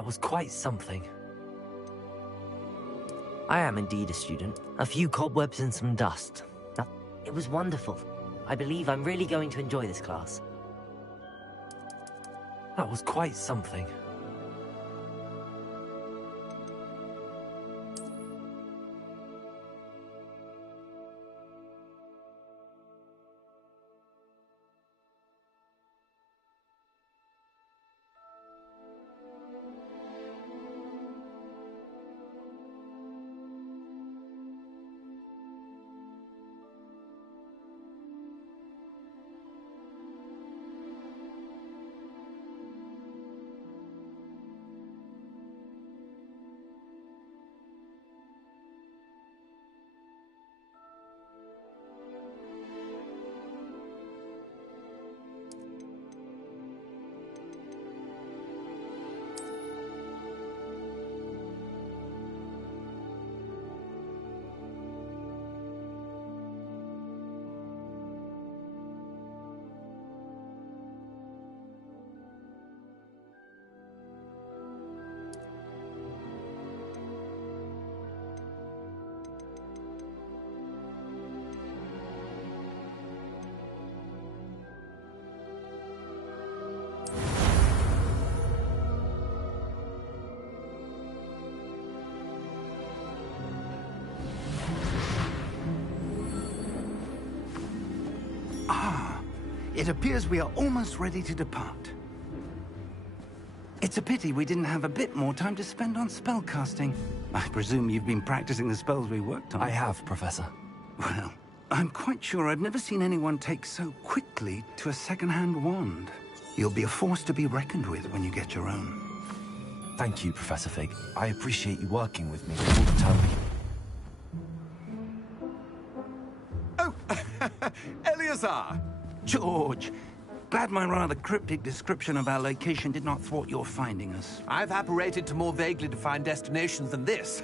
That was quite something. I am indeed a student. A few cobwebs and some dust. It was wonderful. I believe I'm really going to enjoy this class. That was quite something. It appears we are almost ready to depart. It's a pity we didn't have a bit more time to spend on spellcasting. I presume you've been practicing the spells we worked on. I have, Professor. Well, I'm quite sure I've never seen anyone take so quickly to a second-hand wand. You'll be a force to be reckoned with when you get your own. Thank you, Professor Fig. I appreciate you working with me all the time. Oh, Eleazar! George, glad my rather cryptic description of our location did not thwart your finding us. I've apparated to more vaguely defined destinations than this.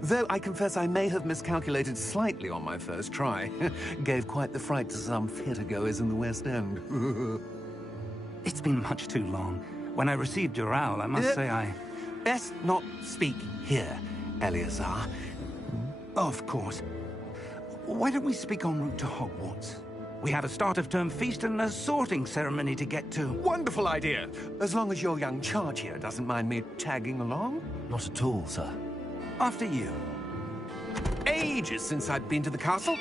Though I confess I may have miscalculated slightly on my first try. Gave quite the fright to some theatre-goers in the West End. It's been much too long. When I received your owl, I must say I... Best not speak here, Eleazar. Of course. Why don't we speak en route to Hogwarts? We have a start-of-term feast and a sorting ceremony to get to. Wonderful idea! As long as your young charge here doesn't mind me tagging along. Not at all, sir. After you. Ages since I'd been to the castle.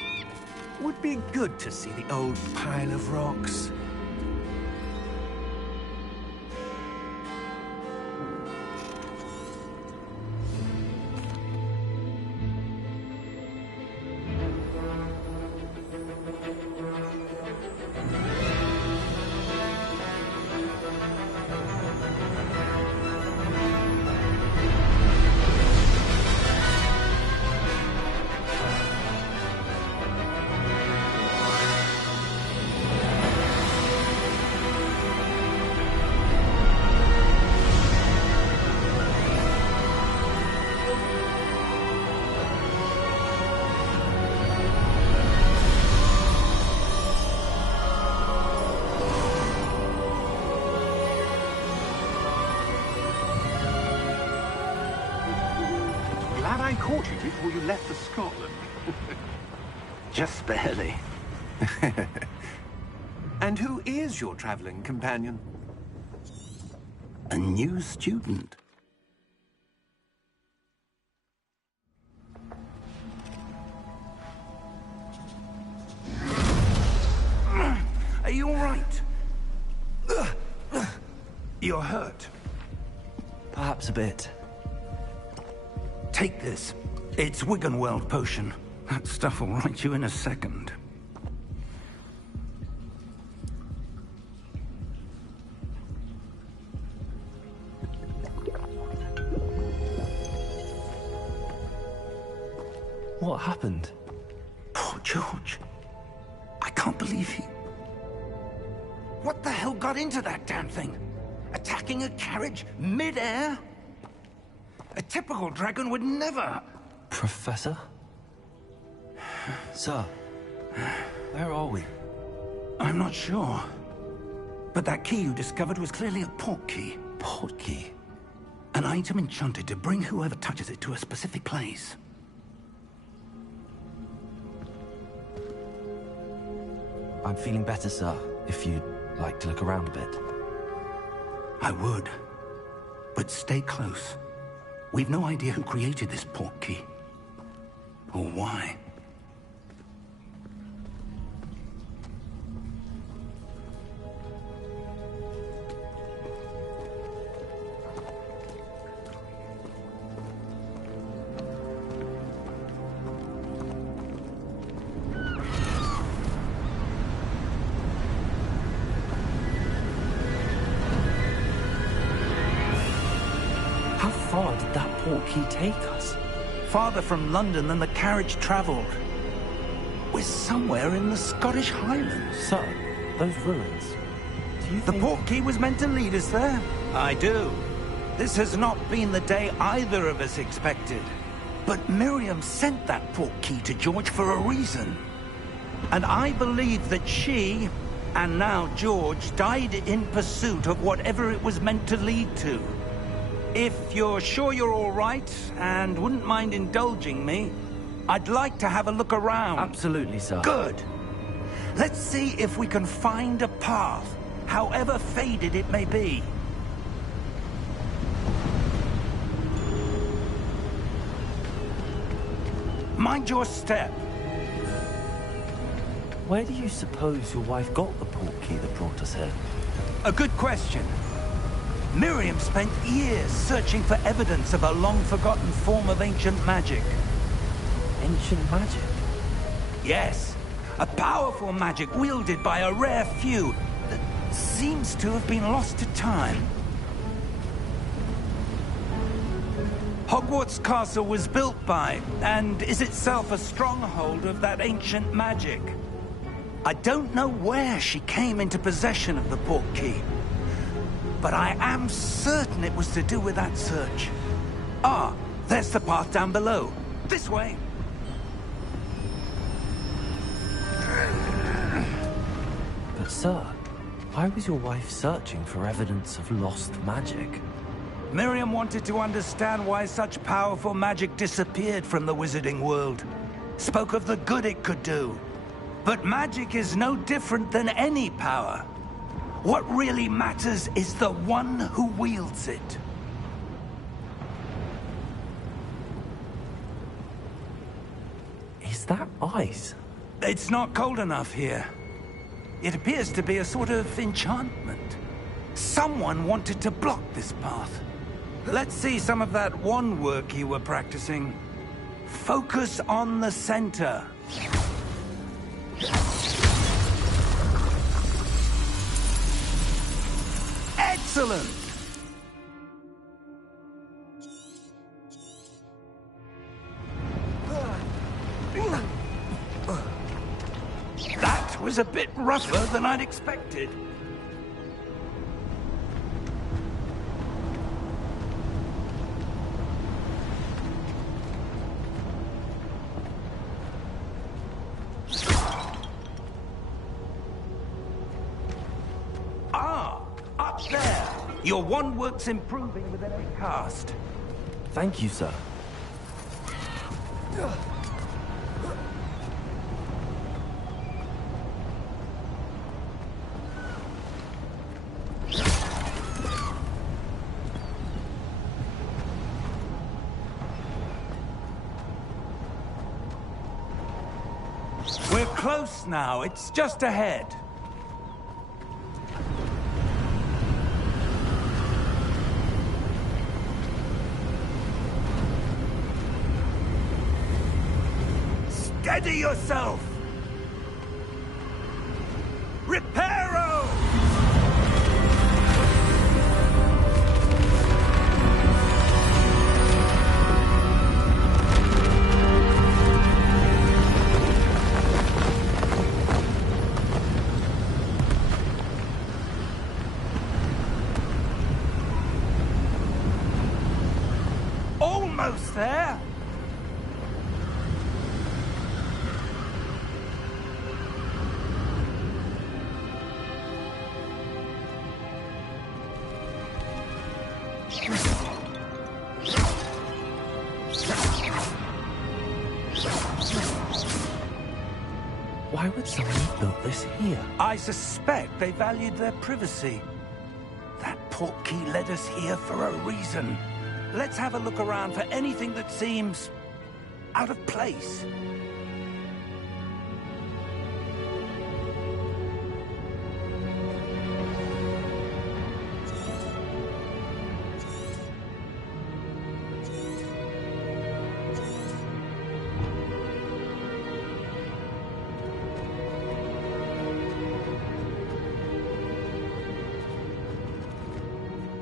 Would be good to see the old pile of rocks. I caught you before you left for Scotland. Just barely. And who is your traveling companion? A new student. Are you all right? You're hurt. Perhaps a bit. Take this. It's Wiggenweld potion. That stuff will right you in a second. What happened? Poor George. I can't believe he... What the hell got into that damn thing? Attacking a carriage mid-air? A typical dragon would never... Professor? Sir, where are we? I'm not sure. But that key you discovered was clearly a port key. Port key? An item enchanted to bring whoever touches it to a specific place. I'm feeling better, sir, if you'd like to look around a bit. I would. But stay close. We've no idea who created this portkey. Or why. How far did that portkey take us? Farther from London than the carriage travelled. We're somewhere in the Scottish Highlands. Sir, those ruins. Do you The think... portkey was meant to lead us there? I do. This has not been the day either of us expected. But Miriam sent that portkey to George for a reason. And I believe that she, and now George, died in pursuit of whatever it was meant to lead to. If you're sure you're all right, and wouldn't mind indulging me, I'd like to have a look around. Absolutely, sir. Good. Let's see if we can find a path, however faded it may be. Mind your step. Where do you suppose your wife got the portkey that brought us here? A good question. Miriam spent years searching for evidence of a long-forgotten form of ancient magic. Ancient magic? Yes, a powerful magic wielded by a rare few that seems to have been lost to time. Hogwarts Castle was built by, and is itself a stronghold of that ancient magic. I don't know where she came into possession of the portkey, but I am certain it was to do with that search. Ah, there's the path down below. This way. But sir, why was your wife searching for evidence of lost magic? Miriam wanted to understand why such powerful magic disappeared from the wizarding world. Spoke of the good it could do. But magic is no different than any power. What really matters is the one who wields it. Is that ice? It's not cold enough here. It appears to be a sort of enchantment. Someone wanted to block this path. Let's see some of that wand work you were practicing. Focus on the center. Excellent! That was a bit rougher than I'd expected. Up there! Your wand work's improving with every cast. Thank you, sir. We're close now. It's just ahead. Steady yourself! Reparo! Almost there! Why would someone have built this here? I suspect they valued their privacy. That portkey led us here for a reason. Let's have a look around for anything that seems out of place.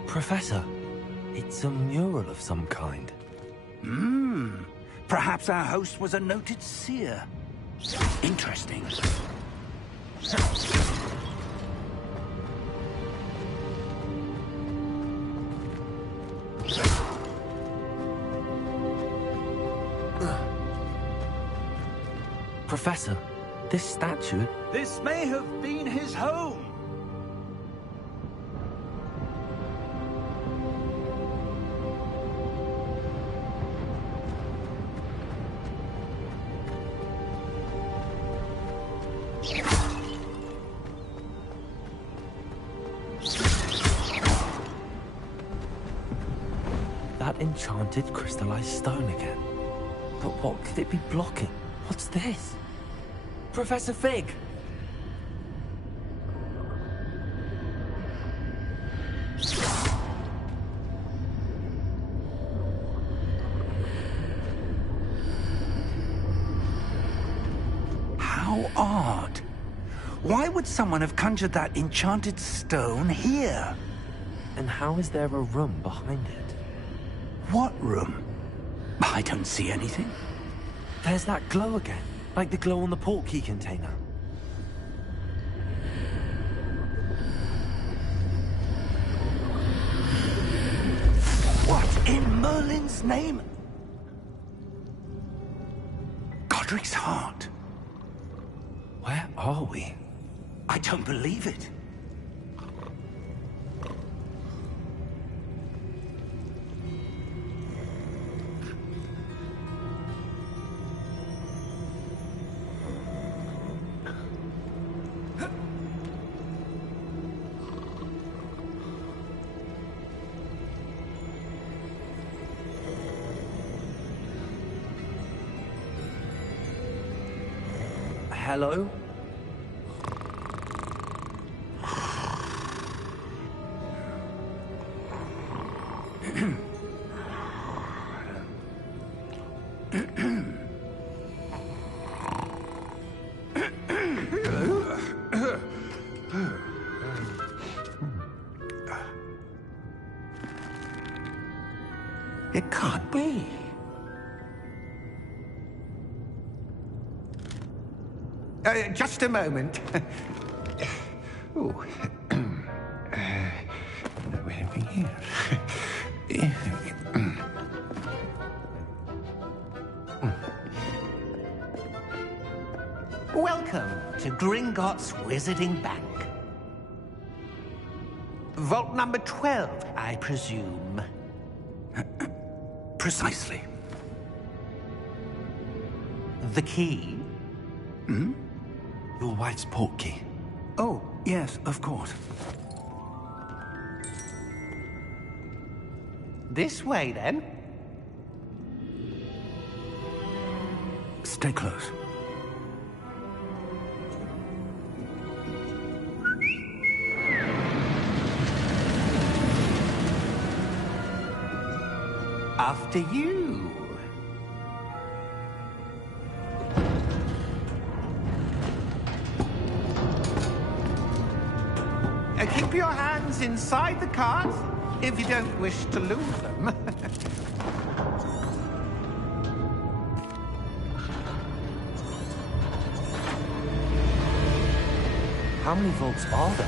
Professor, it's a mural of some kind. Perhaps our host was a noted seer. Interesting. Professor, this statue... This may have been his home. That enchanted crystallized stone again. But what could it be blocking? What's this? Professor Fig! How odd. Why would someone have conjured that enchanted stone here? And how is there a room behind it? What room? I don't see anything. There's that glow again, like the glow on the portkey container. What in Merlin's name? Godric's heart. Where are we? I don't believe it. Hello? It can't be. Just a moment. Oh. Anything here? Welcome to Gringotts Wizarding Bank. Vault number 12, I presume. Precisely. The key? Your wife's portkey. Oh, yes, of course. This way, then. Stay close. After you. Keep your hands inside the cart if you don't wish to lose them. How many vaults are there?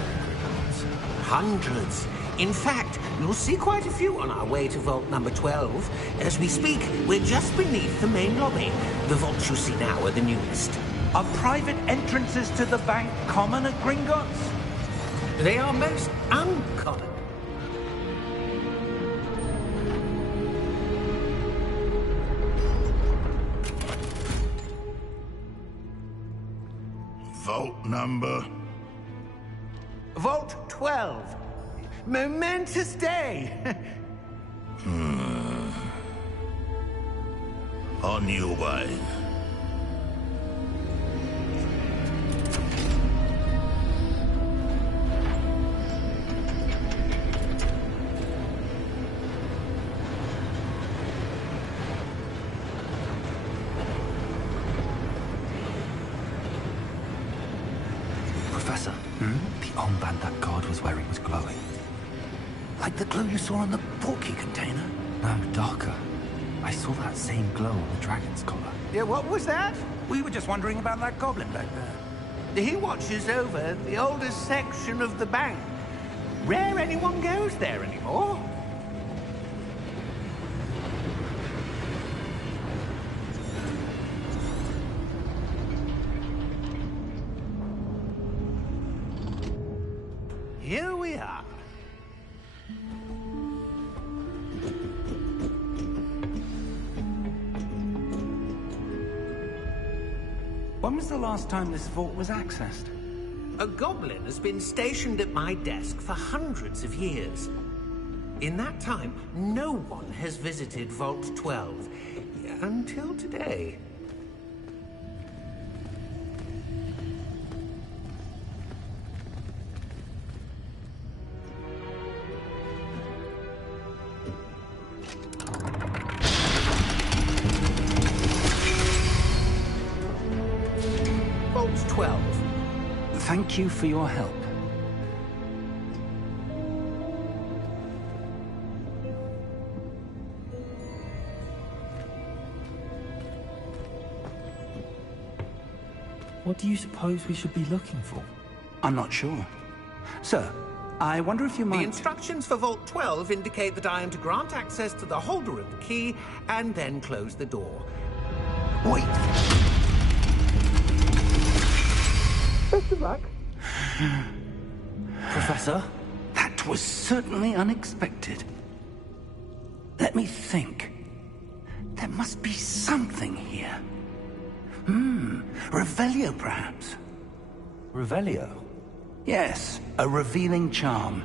Hundreds. In fact, you'll see quite a few on our way to vault number 12. As we speak, we're just beneath the main lobby. The vaults you see now are the newest. Are private entrances to the bank common at Gringotts? They are most uncommon. Vault number? Vault 12. Momentous day. On your way. Professor, The armband that guard was wearing was glowing. like the glow you saw on the portkey container? No, darker. I saw that same glow on the dragon's collar. Yeah, what was that? We were just wondering about that goblin back there. He watches over the oldest section of the bank. Rare anyone goes there anymore. Here we are. When was the last time this vault was accessed? A goblin has been stationed at my desk for hundreds of years. In that time, no one has visited Vault 12. Until today. Vault 12. Thank you for your help. What do you suppose we should be looking for? I'm not sure. Sir, I wonder if you The might... instructions for Vault 12 indicate that I am to grant access to the holder of the key and then close the door. Wait! Best of luck. Professor? That was certainly unexpected. Let me think. There must be something here. Revelio, perhaps? Revelio? Yes, a revealing charm.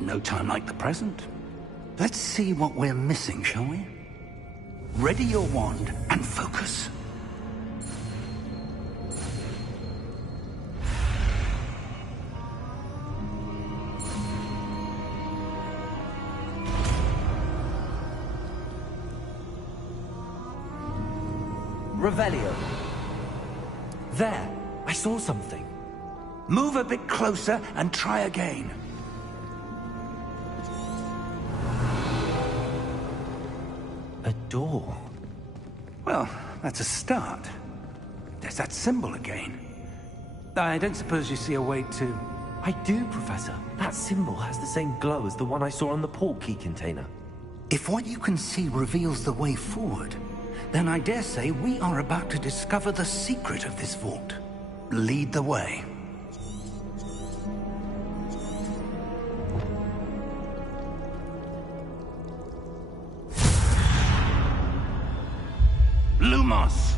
No time like the present. Let's see what we're missing, shall we? Ready your wand and focus. Revelio. There! I saw something. Move a bit closer and try again. A door. Well, that's a start. There's that symbol again. I don't suppose you see a way to... I do, Professor. That symbol has the same glow as the one I saw on the portkey container. If what you can see reveals the way forward, then I dare say we are about to discover the secret of this vault. Lead the way. Lumos!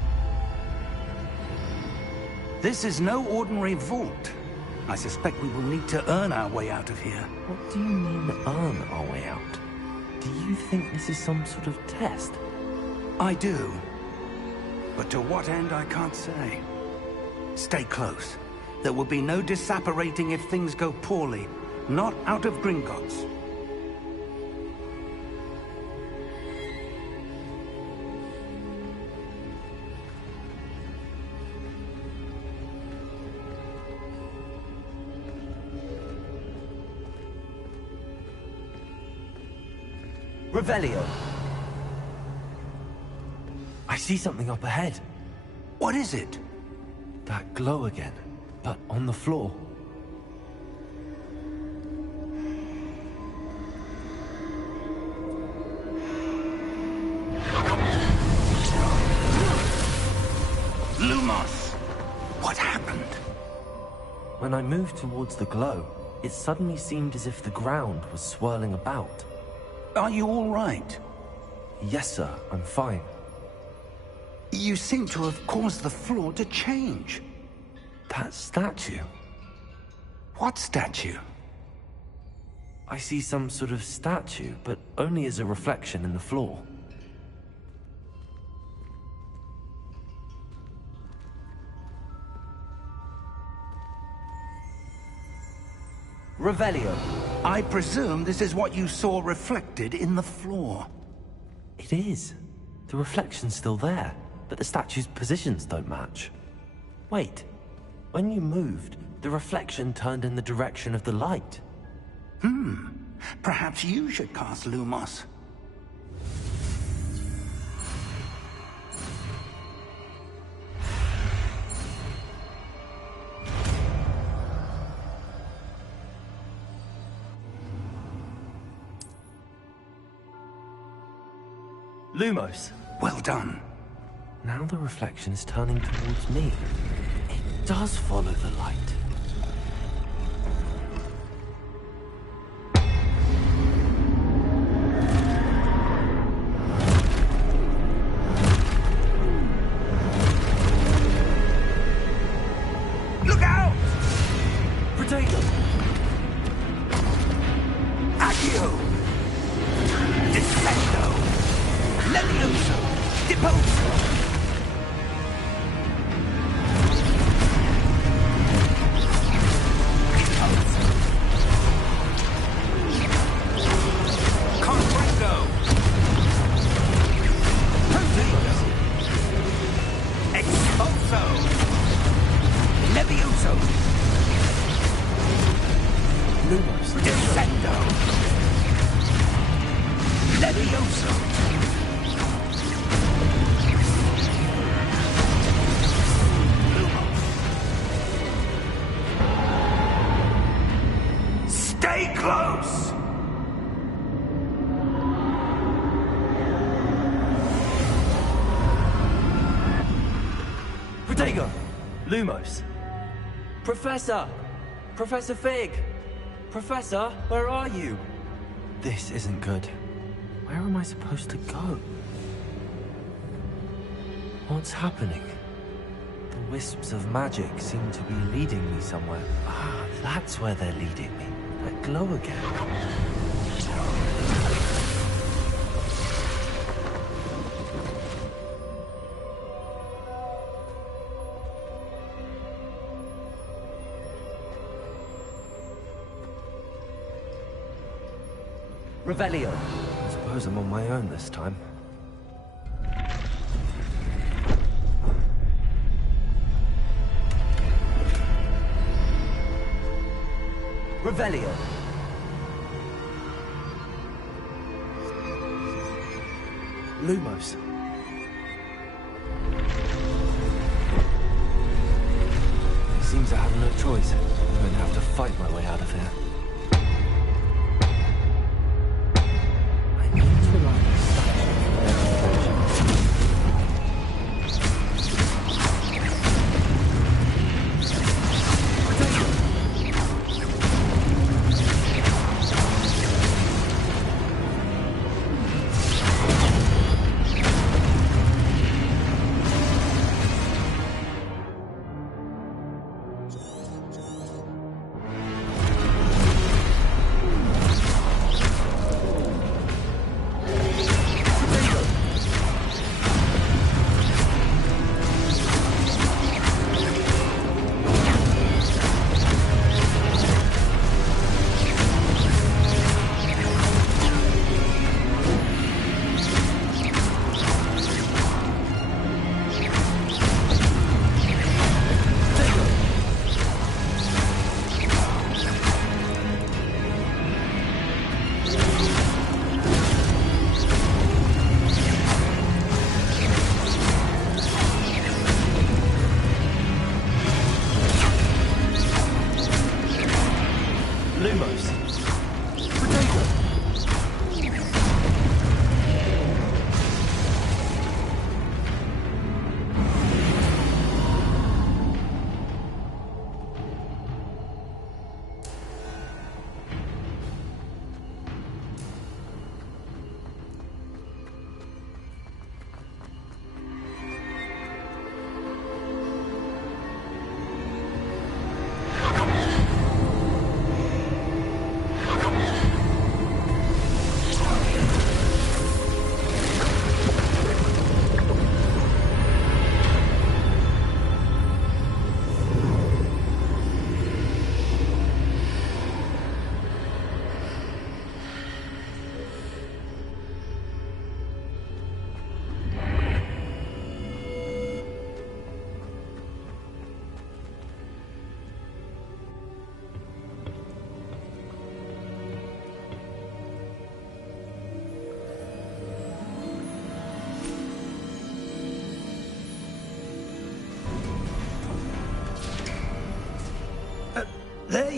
This is no ordinary vault. I suspect we will need to earn our way out of here. What do you mean, earn our way out? Do you think this is some sort of test? I do. But to what end, I can't say. Stay close. There will be no disapparating if things go poorly. Not out of Gringotts. Revelio! I see something up ahead. What is it? That glow again, but on the floor. Lumos! What happened? When I moved towards the glow, it suddenly seemed as if the ground was swirling about. Are you all right? Yes, sir, I'm fine. You seem to have caused the floor to change. That statue. What statue? I see some sort of statue, but only as a reflection in the floor. Revelio. I presume this is what you saw reflected in the floor. It is. The reflection's still there, but the statue's positions don't match. Wait. When you moved, the reflection turned in the direction of the light. Perhaps you should cast Lumos. Lumos. Well done. Now the reflection is turning towards me. It does follow the light. Look out! Protego! Accio! Descendo! Levioso! Deposo! Stay close! Protego! Lumos! Professor! Professor Fig! Professor, where are you? This isn't good. Where am I supposed to go? What's happening? The wisps of magic seem to be leading me somewhere. Ah, that's where they're leading me. That glow again. Revelio. I suppose I'm on my own this time. Revelio. Lumos. It seems I have no choice. I'm going to have to fight my way out of here. I need to light the statue.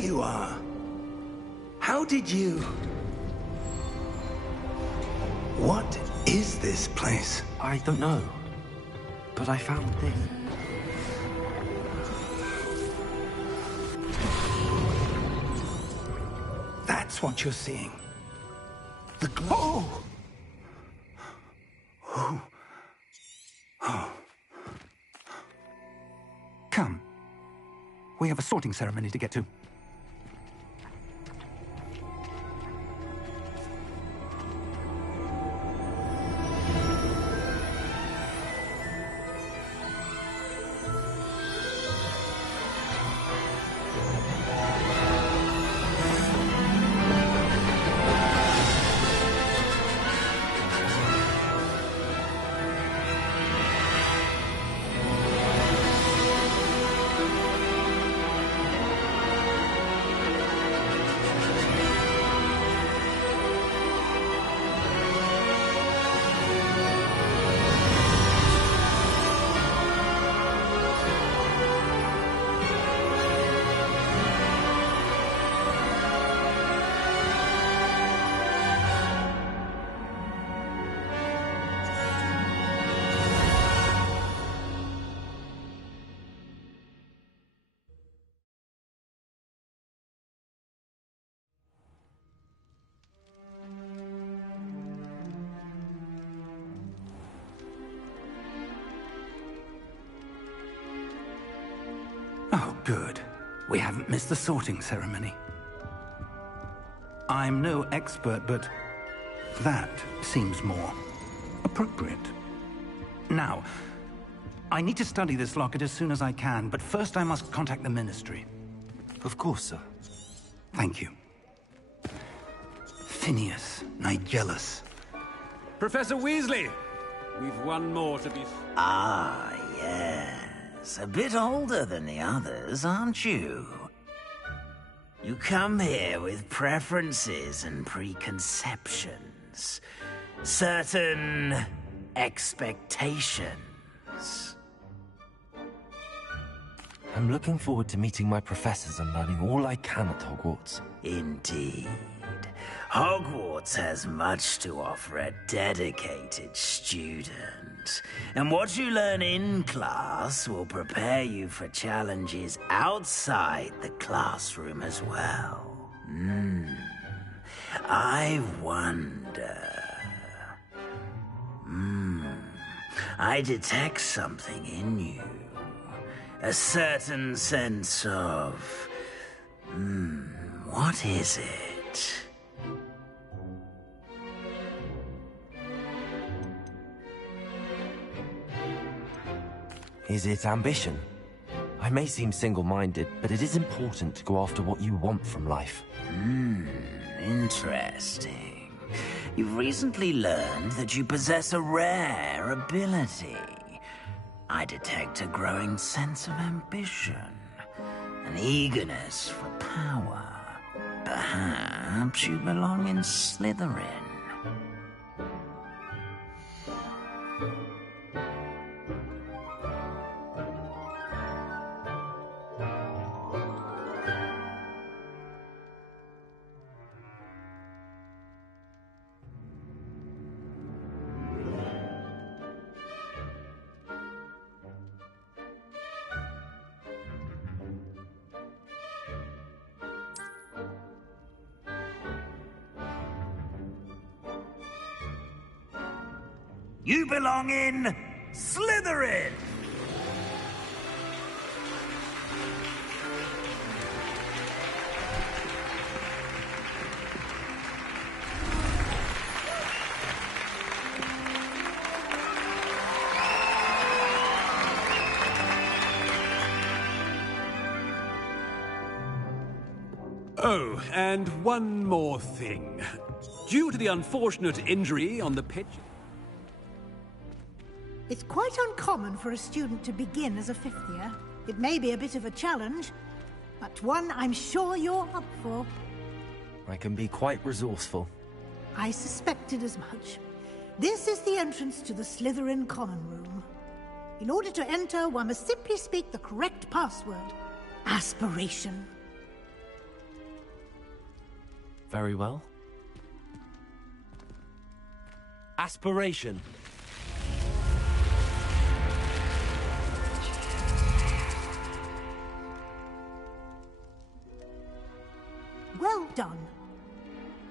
you are. How did you... What is this place? I don't know. But I found this. That's what you're seeing. The glow. Oh. Oh. Come. We have a sorting ceremony to get to. Oh, good. We haven't missed the sorting ceremony. I'm no expert, but that seems more appropriate. Now, I need to study this locket as soon as I can, but first I must contact the Ministry. Of course, sir. Thank you. Phineas, Nigellus. Professor Weasley! We've one more to be... Ah, yes. A bit older than the others, aren't you? You come here with preferences and preconceptions. Certain expectations. I'm looking forward to meeting my professors and learning all I can at Hogwarts. Indeed. Hogwarts has much to offer a dedicated student. And what you learn in class will prepare you for challenges outside the classroom as well. I wonder... I detect something in you. A certain sense of... what is it? Is it ambition? I may seem single-minded, but it is important to go after what you want from life. Interesting. You've recently learned that you possess a rare ability. I detect a growing sense of ambition, an eagerness for power. Perhaps you belong in Slytherin. You belong in Slytherin! Oh, and one more thing. Due to the unfortunate injury on the pitch... It's quite uncommon for a student to begin as a fifth year. It may be a bit of a challenge, but one I'm sure you're up for. I can be quite resourceful. I suspected as much. This is the entrance to the Slytherin Common Room. In order to enter, one must simply speak the correct password. Aspiration. Very well. Aspiration. Well done.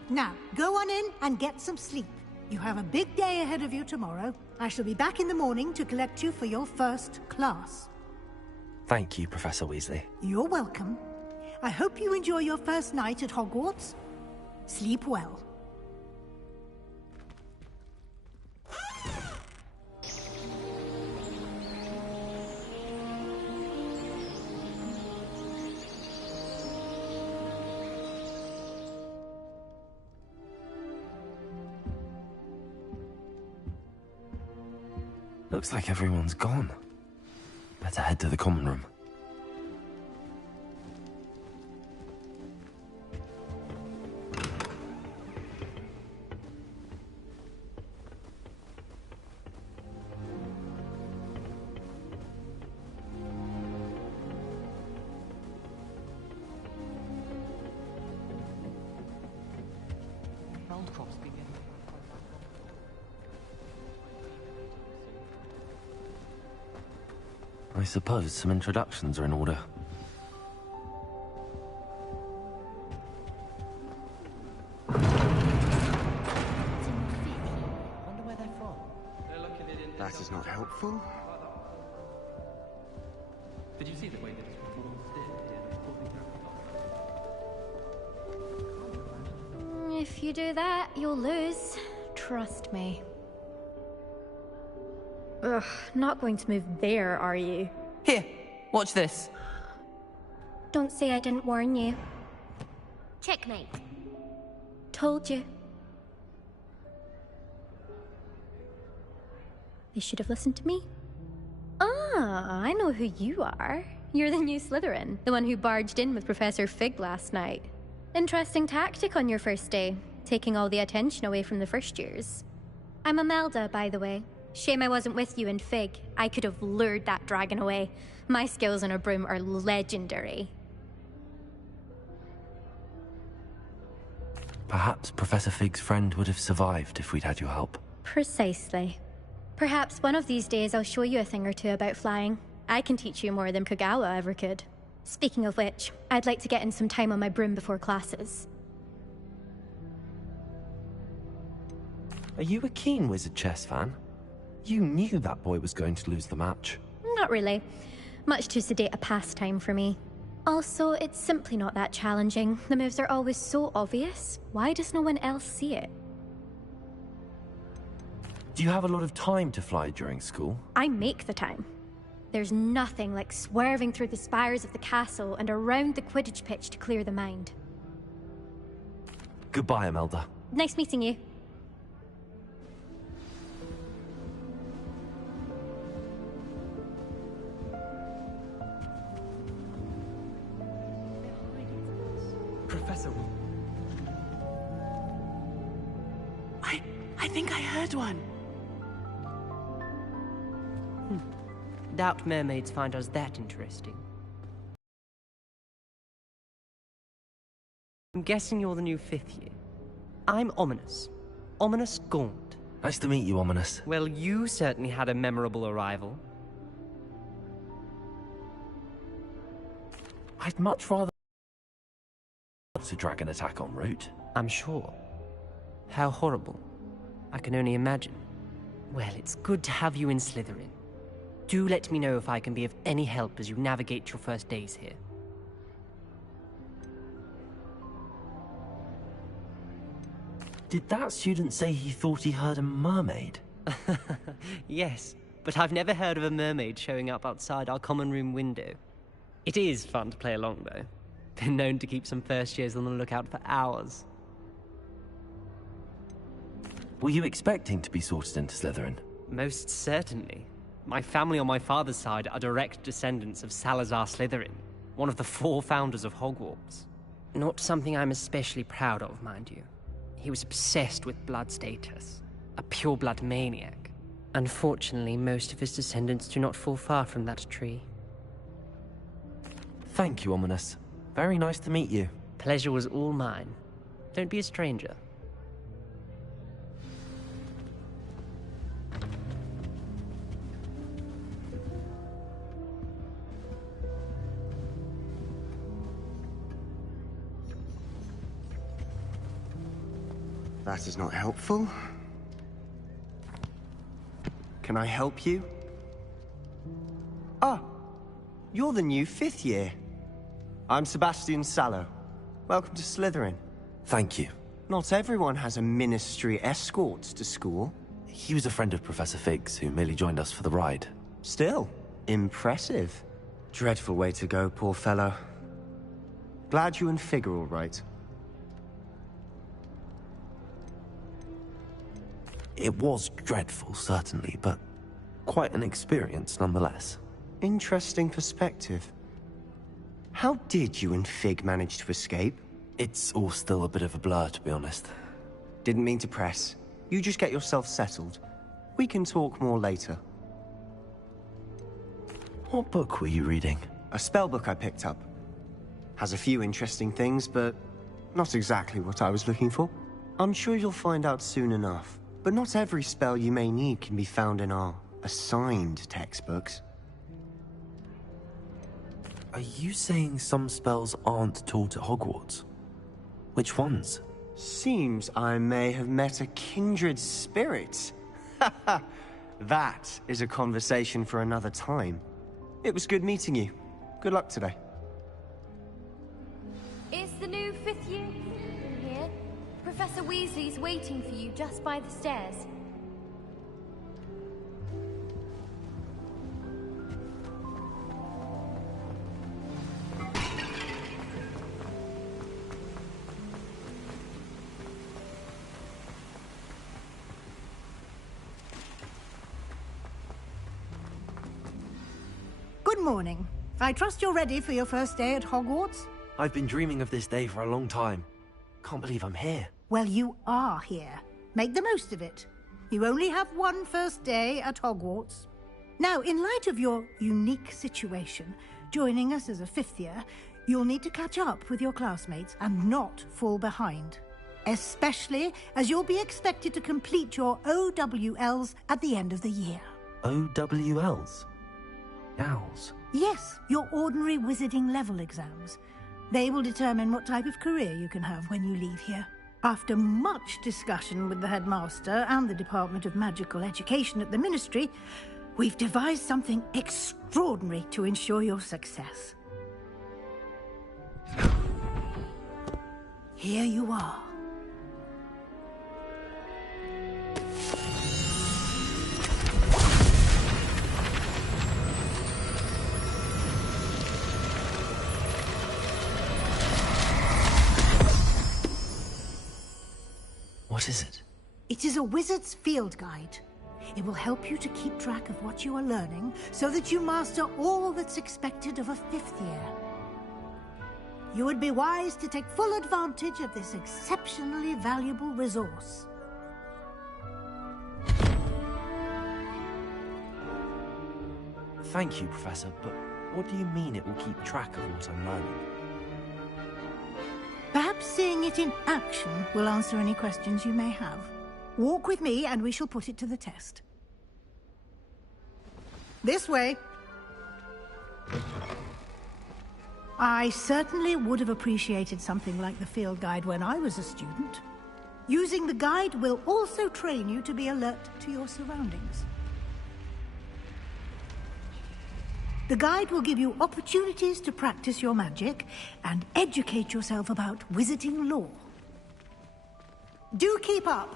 Now, go on in and get some sleep. You have a big day ahead of you tomorrow. I shall be back in the morning to collect you for your first class. Thank you, Professor Weasley. You're welcome. I hope you enjoy your first night at Hogwarts. Sleep well. Looks like everyone's gone. Better head to the common room. I suppose some introductions are in order. Wonder where they're from. That is not helpful. Did you see the way that his performance did? If you do that, you'll lose. Trust me. Ugh, not going to move there, are you? Here, watch this. Don't say I didn't warn you. Checkmate. Told you. They should have listened to me. Ah, I know who you are. You're the new Slytherin, the one who barged in with Professor Fig last night. Interesting tactic on your first day, taking all the attention away from the first years. I'm Imelda, by the way. Shame I wasn't with you in Fig. I could have lured that dragon away. My skills on a broom are legendary. Perhaps Professor Fig's friend would have survived if we'd had your help. Precisely. Perhaps one of these days I'll show you a thing or two about flying. I can teach you more than Kogawa ever could. Speaking of which, I'd like to get in some time on my broom before classes. Are you a keen Wizard chess fan? You knew that boy was going to lose the match. Not really. Much too sedate a pastime for me. Also, it's simply not that challenging. The moves are always so obvious. Why does no one else see it? Do you have a lot of time to fly during school? I make the time. There's nothing like swerving through the spires of the castle and around the Quidditch pitch to clear the mind. Goodbye, Imelda. Nice meeting you. Professor. I think I heard one. Doubt mermaids find us that interesting. I'm guessing you're the new 5th year. I'm Ominous. Ominous Gaunt. Nice to meet you, Ominous. Well, you certainly had a memorable arrival. I'd much rather a dragon attack en route. I'm sure. How horrible. I can only imagine. Well, it's good to have you in Slytherin. Do let me know if I can be of any help as you navigate your first days here. Did that student say he thought he heard a mermaid? Yes, but I've never heard of a mermaid showing up outside our common room window. It is fun to play along, though. Been known to keep some first years on the lookout for hours. Were you expecting to be sorted into Slytherin? Most certainly. My family on my father's side are direct descendants of Salazar Slytherin, one of the 4 founders of Hogwarts. Not something I'm especially proud of, mind you. He was obsessed with blood status, a pure-blood maniac. Unfortunately, most of his descendants do not fall far from that tree. Thank you, Ominous. Very nice to meet you. Pleasure was all mine. Don't be a stranger. That is not helpful. Can I help you? Ah, you're the new 5th year. I'm Sebastian Sallow. Welcome to Slytherin. Thank you. Not everyone has a ministry escort to school. He was a friend of Professor Fig's who merely joined us for the ride. Still, impressive. Dreadful way to go, poor fellow. Glad you and Fig are all right. It was dreadful, certainly, but quite an experience nonetheless. Interesting perspective. How did you and Fig manage to escape? It's all still a bit of a blur, to be honest. Didn't mean to press. You just get yourself settled. We can talk more later. What book were you reading? A spell book I picked up. Has a few interesting things, but not exactly what I was looking for. I'm sure you'll find out soon enough. But not every spell you may need can be found in our assigned textbooks. Are you saying some spells aren't taught at Hogwarts? Which ones? Seems I may have met a kindred spirit. That is a conversation for another time. It was good meeting you. Good luck today. Is the new 5th year here? Professor Weasley's waiting for you just by the stairs. Good morning. I trust you're ready for your first day at Hogwarts? I've been dreaming of this day for a long time. Can't believe I'm here. Well, you are here. Make the most of it. You only have one first day at Hogwarts. Now, in light of your unique situation, joining us as a 5th year, you'll need to catch up with your classmates and not fall behind. Especially as you'll be expected to complete your OWLs at the end of the year. OWLs? Owls? Yes, your ordinary wizarding level exams. They will determine what type of career you can have when you leave here. After much discussion with the headmaster and the Department of Magical Education at the Ministry, we've devised something extraordinary to ensure your success. Here you are. What is it? It is a wizard's field guide. It will help you to keep track of what you are learning so that you master all that's expected of a 5th year. You would be wise to take full advantage of this exceptionally valuable resource. Thank you, Professor, but what do you mean it will keep track of what I'm learning? Perhaps seeing it in action will answer any questions you may have. Walk with me and we shall put it to the test. This way. I certainly would have appreciated something like the field guide when I was a student. Using the guide will also train you to be alert to your surroundings. The guide will give you opportunities to practice your magic and educate yourself about wizarding lore. Do keep up!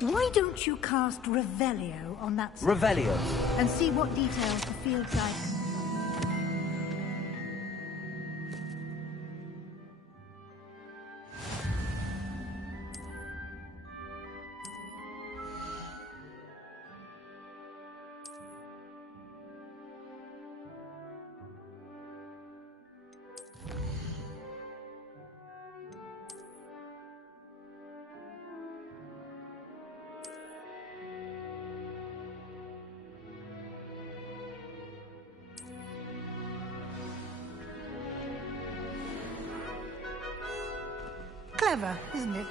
Why don't you cast Revelio on that side? Revelio? And see what details the field guide... Clever, isn't it?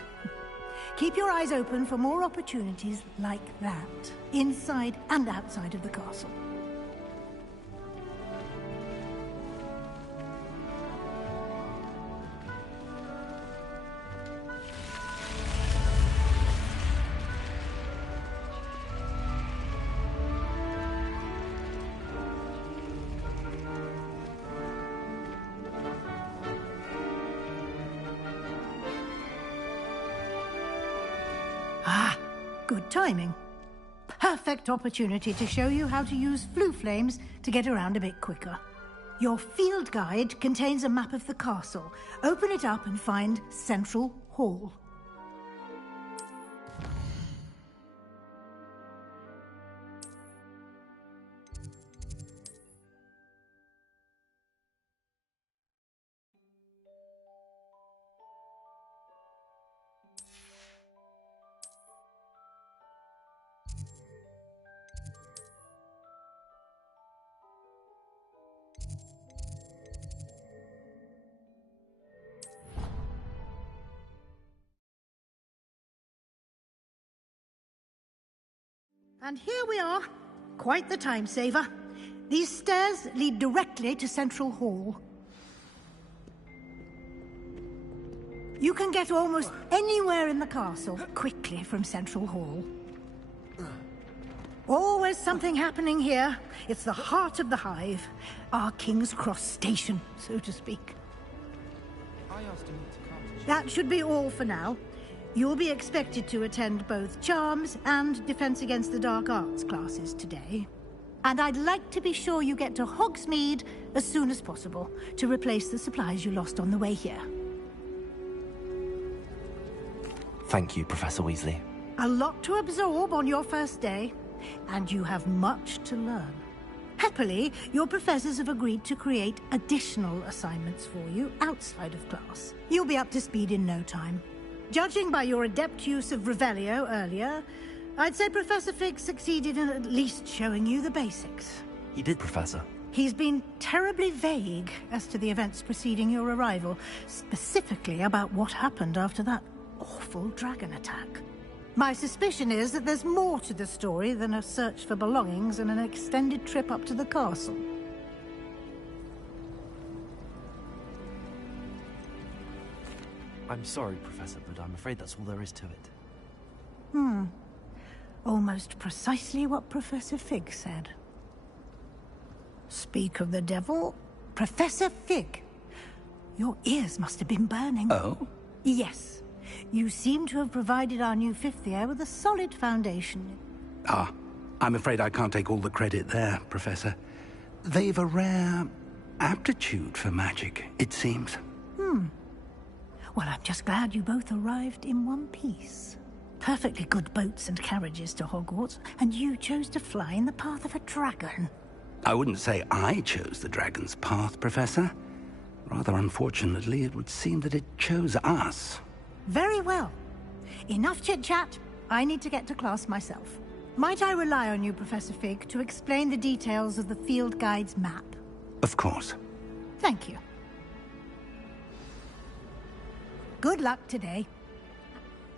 Keep your eyes open for more opportunities like that, inside and outside of the castle. Good timing. Perfect opportunity to show you how to use flue flames to get around a bit quicker. Your field guide contains a map of the castle. Open it up and find Central Hall. And here we are. Quite the time saver. These stairs lead directly to Central Hall. You can get almost anywhere in the castle quickly from Central Hall. Always something happening here. It's the heart of the hive. Our King's Cross station, so to speak. That should be all for now. You'll be expected to attend both Charms and Defense Against the Dark Arts classes today. And I'd like to be sure you get to Hogsmeade as soon as possible to replace the supplies you lost on the way here. Thank you, Professor Weasley. A lot to absorb on your first day, and you have much to learn. Happily, your professors have agreed to create additional assignments for you outside of class. You'll be up to speed in no time. Judging by your adept use of Revelio earlier, I'd say Professor Fig succeeded in at least showing you the basics. He did, Professor. He's been terribly vague as to the events preceding your arrival, specifically about what happened after that awful dragon attack. My suspicion is that there's more to the story than a search for belongings and an extended trip up to the castle. I'm sorry, Professor, but I'm afraid that's all there is to it. Almost precisely what Professor Fig said. Speak of the devil, Professor Fig. Your ears must have been burning. Oh? Yes. You seem to have provided our new fifth year with a solid foundation. Ah, I'm afraid I can't take all the credit there, Professor. They've a rare aptitude for magic, it seems. Well, I'm just glad you both arrived in one piece. Perfectly good boats and carriages to Hogwarts, and you chose to fly in the path of a dragon. I wouldn't say I chose the dragon's path, Professor. Rather unfortunately, it would seem that it chose us. Very well. Enough chit-chat. I need to get to class myself. Might I rely on you, Professor Fig, to explain the details of the field guide's map? Of course. Thank you. Good luck today.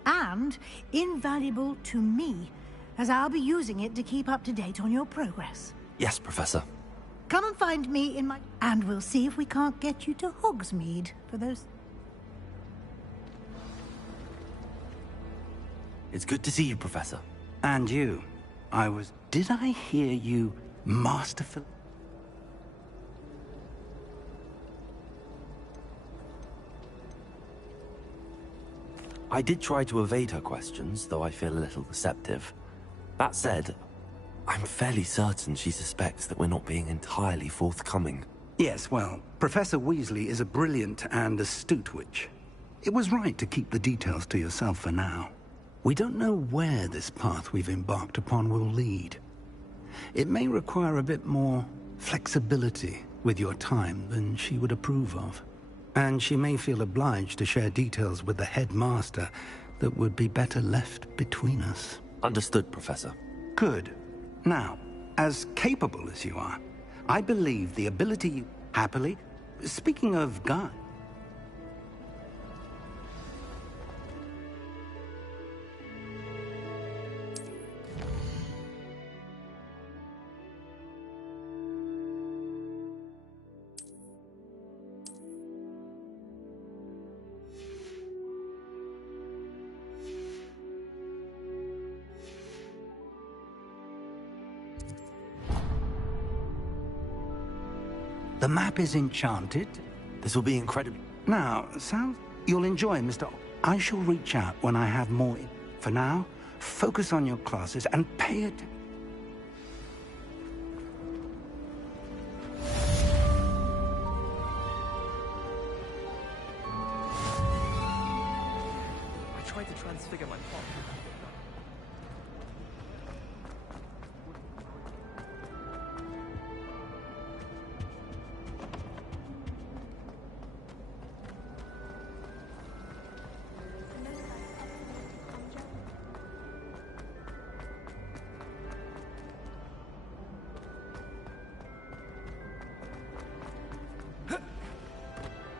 And invaluable to me, as I'll be using it to keep up to date on your progress. Yes, Professor. Come and find me in my... And we'll see if we can't get you to Hogsmeade for those... It's good to see you, Professor. And you. Did I hear you masterful? I did try to evade her questions, though I feel a little deceptive. That said, I'm fairly certain she suspects that we're not being entirely forthcoming. Yes, well, Professor Weasley is a brilliant and astute witch. It was right to keep the details to yourself for now. We don't know where this path we've embarked upon will lead. It may require a bit more flexibility with your time than she would approve of. And she may feel obliged to share details with the headmaster that would be better left between us. Understood, Professor. Good. Now, as capable as you are, I believe the ability you... Happily, speaking of God... The map is enchanted. This will be incredible. Now, sounds you'll enjoy, Mr. I shall reach out when I have more. For now, focus on your classes and pay attention. I tried to transfigure my plot.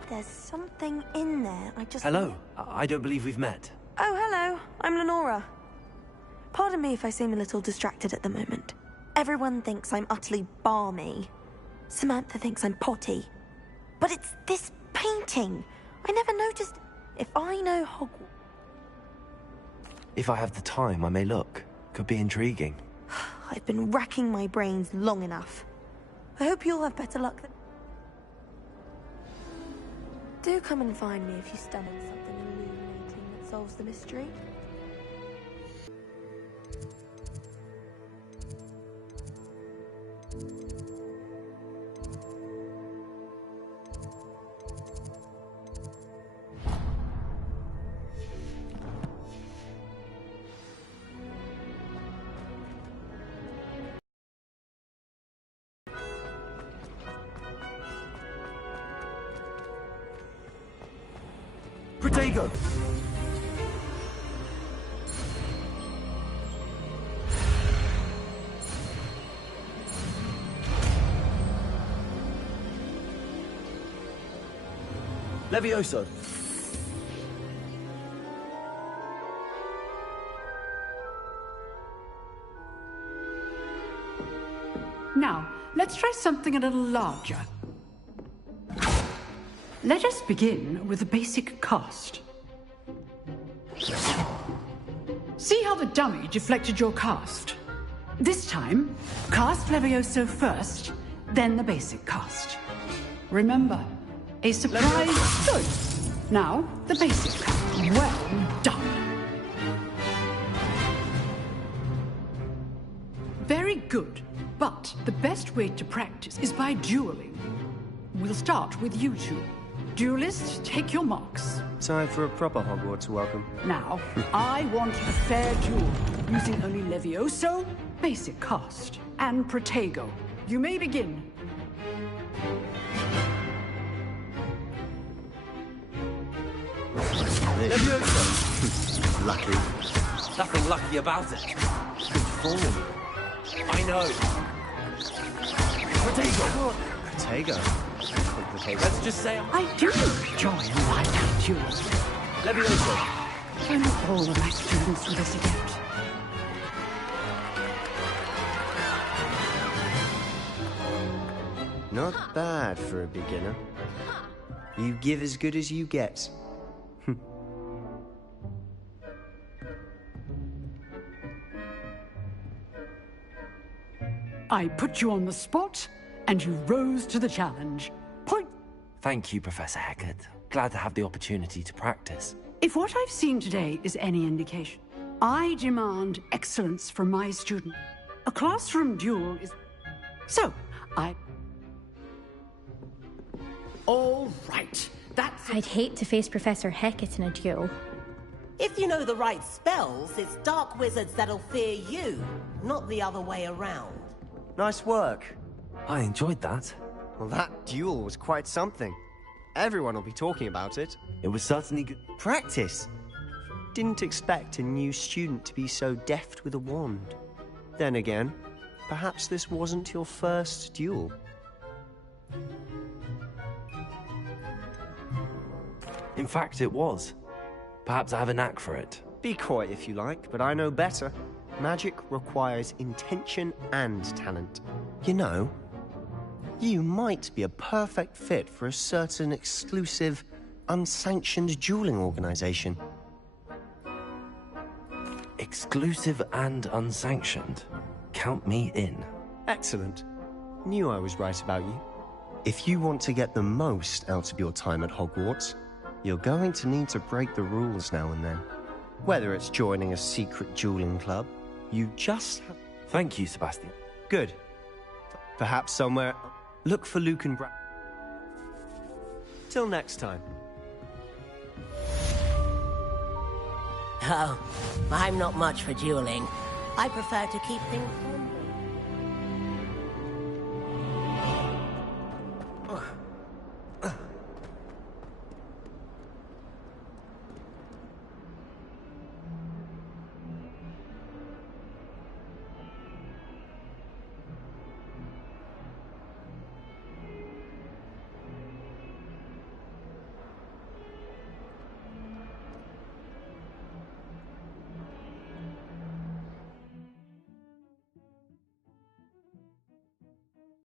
There's something in there. Hello. I don't believe we've met. Oh, hello. I'm Lenora. Pardon me if I seem a little distracted at the moment. Everyone thinks I'm utterly balmy. Samantha thinks I'm potty. But it's this painting. I never noticed. If I know Hogwarts... If I have the time, I may look. Could be intriguing. I've been racking my brains long enough. I hope you'll have better luck than... Do come and find me if you stumble something illuminating that solves the mystery. Protego! Levioso! Now, let's try something a little larger. Let us begin with the basic cast. See how the dummy deflected your cast? This time, cast Levioso first, then the basic cast. Remember, a surprise choice. Now, the basic cast. Well done. Very good, but the best way to practice is by dueling. We'll start with you two. Duelists, take your marks. Time for a proper Hogwarts welcome. Now, I want a fair duel, using only Levioso, basic cast, and Protego. You may begin. Levioso! Lucky. Nothing lucky about it. Good form. I know. Protego! Protego? Let's just say I do enjoy a light duel. Levioso! Can all of my students do this again? Not bad for a beginner. You give as good as you get. I put you on the spot, and you rose to the challenge. Point. Thank you, Professor Hecat. Glad to have the opportunity to practice. If what I've seen today is any indication, I demand excellence from my student. A classroom duel is... So, All right, that's... I'd hate to face Professor Hecat in a duel. If you know the right spells, it's dark wizards that'll fear you, not the other way around. Nice work. I enjoyed that. Well, that duel was quite something. Everyone will be talking about it. It was certainly good. Practice. Didn't expect a new student to be so deft with a wand. Then again, perhaps this wasn't your first duel. In fact, it was. Perhaps I have a knack for it. Be coy if you like, but I know better. Magic requires intention and talent. You know, you might be a perfect fit for a certain exclusive, unsanctioned dueling organization. Exclusive and unsanctioned. Count me in. Excellent. Knew I was right about you. If you want to get the most out of your time at Hogwarts, you're going to need to break the rules now and then. Whether it's joining a secret dueling club, you just have... Thank you, Sebastian. Good. Perhaps somewhere... Look for Luke and Brad. Till next time. Oh, I'm not much for dueling. I prefer to keep things...